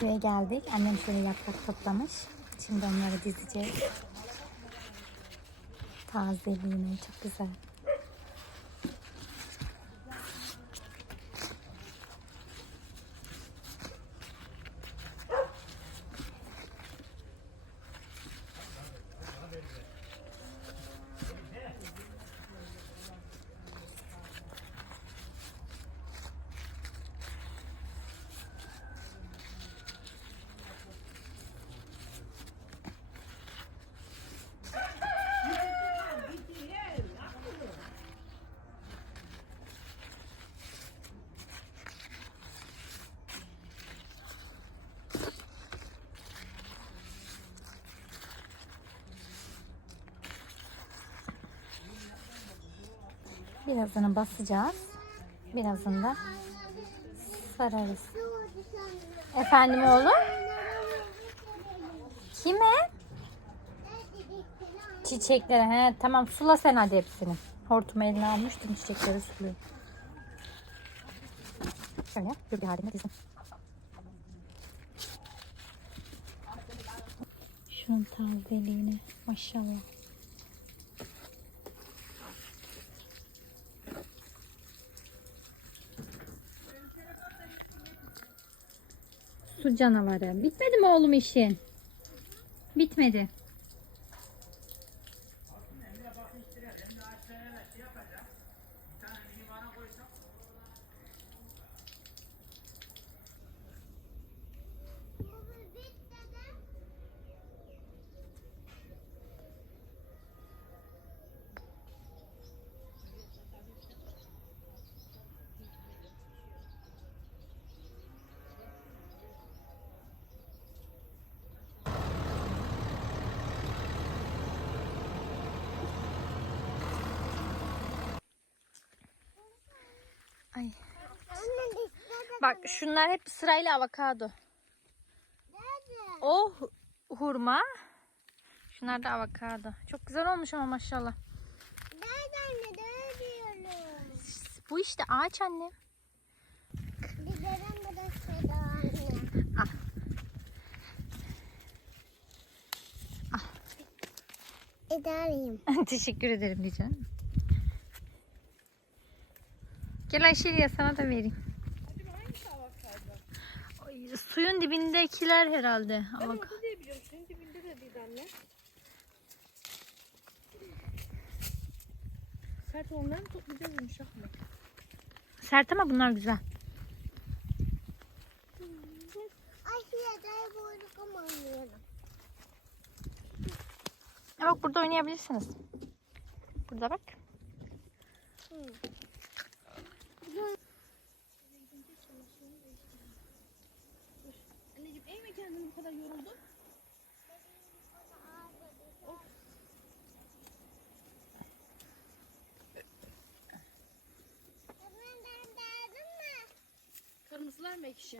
köye geldik. Annem şöyle yaprak toplamış. Şimdi onları dizeceğiz. Tazeliğine çok güzel. Birazını basacağız. Birazını da sararız. Efendim oğlum? Kime? Çiçeklere. He, tamam sula sen hadi hepsini. Hortumu eline almıştım çiçekleri suluyor. Şöyle bir halinde dizdim. Şunun tazeliğine maşallah. Su canavarı. Bitmedi mi oğlum işin? Bitmedi. Ay. Bak şunlar hep sırayla avokado. O hu- hurma. Şunlar da avokado. Çok güzel olmuş ama maşallah. Bu işte ağaç anne. Gidelim bu da şurada anne. Al. İdareyim. Teşekkür ederim diyeceğim. Gel Ayşe'ye sana da vereyim. Ay, Suyun dibindekiler herhalde. Ben Avok- orada diye biliyorum. Senin dibinde de değil anne. Sert olanları mı toplayacağız yumuşak mı? Sert ama bunlar güzel. Ay şurada boyluk oynayalım. Ya bak burada oynayabilirsiniz. Burada bak. Anneciğim kadar yoruldun. Kırmızılar mı ekşi?